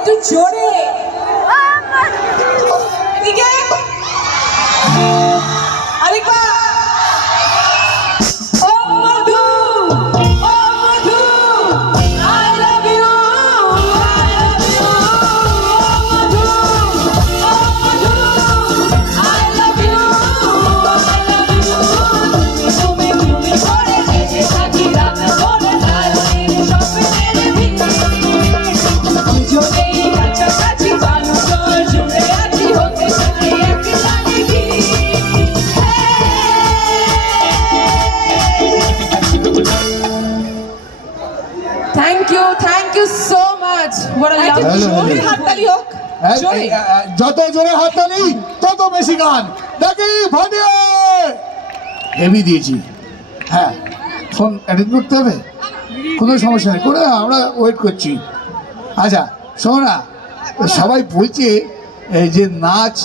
একটু জোরে এদিকে আরেকবার ও মধু ও মধু I love you Madhu O Madhu I love you তুমি তুমি করে যেতে থাকি রাত ভরে লালের স্বপ্নের ভিতরে দুজনেই কাছাকাছি বালু জল জুড়ে আছি হতে চাই একসাথে Thank you so much. What a lovely জোরে হাততালি হোক জোরে যত জোরে হাততালি তত বেশি গান দেখি ভাটিয়ে হেভি দিয়েছি। হ্যাঁ, ফোন অ্যাটেন্ড করতে হবে, কোনো সমস্যা নেই, করে আমরা ওয়েট করছি। আচ্ছা শোনো না, সবাই বলছে যে নাচ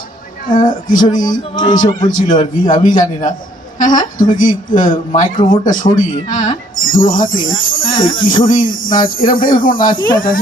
কিশোরী এইসব বলছিল আর কি, আমি জানি না। হ্যাঁ তুমি কি মাইক্রোফোনটা সরিয়ে হ্যাঁ দু হাতে কিশোরী নাচ এরকম টাইপের কোনো নাচ টাচ আছে?